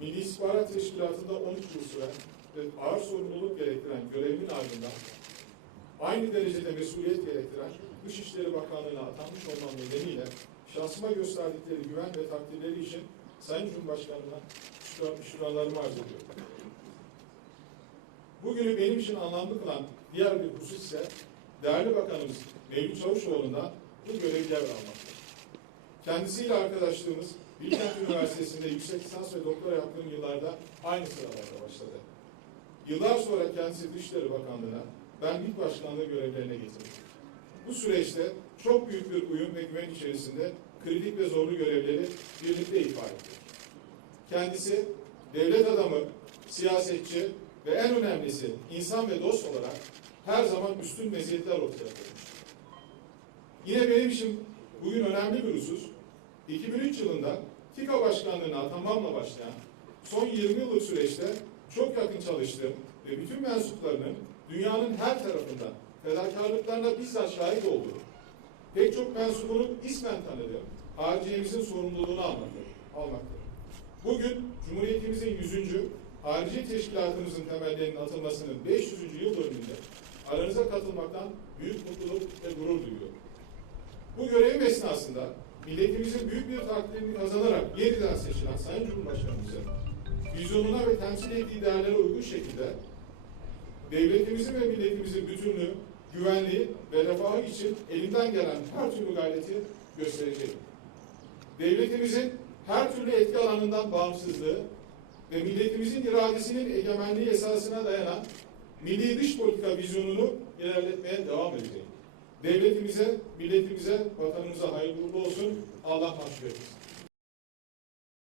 Milli İstihbarat Teşkilatı'nda 13 yıl süren ve ağır sorumluluk gerektiren görevimin ardından aynı derecede mesuliyet gerektiren Dışişleri Bakanlığı'na atanmış olmam nedeniyle şahsıma gösterdikleri güven ve takdirleri için Sayın Cumhurbaşkanı'na şükran- şükranlarımı arz ediyorum. Bugünü benim için anlamlı kılan diğer bir husus ise değerli bakanımız Mevlüt Çavuşoğlu'ndan bu görevi devralmaktır. Kendisiyle arkadaşlığımız Bilkent Üniversitesi'nde yüksek lisans ve doktora yaptığım yıllarda aynı sıralarda başladı. Yıllar sonra kendisi Dışişleri Bakanlığı'na, ben MİT Başkanlığı görevlerine getirdim. Bu süreçte çok büyük bir uyum ve güven içerisinde kritik ve zorlu görevleri birlikte ifa etti. Kendisi devlet adamı, siyasetçi ve en önemlisi insan ve dost olarak her zaman üstün meziyetler ortaya koymuş. Yine benim için bugün önemli bir husus, 2003 yılında TİKA Başkanlığı'na atanmamla başlayan son 20 yıllık süreçte çok yakın çalıştığım ve bütün mensuplarının dünyanın her tarafında fedakarlıklarına bizzat şahit olduğu, pek çok mensubunu ismen tanıdığım hariciyemizin sorumluluğunu almaktır. almaktır. Bugün Cumhuriyetimizin 100. Harici Teşkilatımızın temellerinin atılmasının 500. yıl dönümünde aranıza katılmaktan büyük mutluluk ve gurur duyuyorum. Bu görevim esnasında milletimizin büyük bir takdirini kazanarak yeniden seçilen Sayın Cumhurbaşkanımızın vizyonuna ve temsil ettiği değerlere uygun şekilde devletimizin ve milletimizin bütünlüğü, güvenliği ve refahı için elimden gelen her türlü gayreti göstereceğim. Devletimizin her türlü etki alanından bağımsızlığı ve milletimizin iradesinin egemenliği esasına dayanan milli dış politika vizyonunu ilerletmeye devam edeceğim. Devletimize, milletimize, vatanımıza hayırlı uğurlu olsun. Allah mahcup etmesin.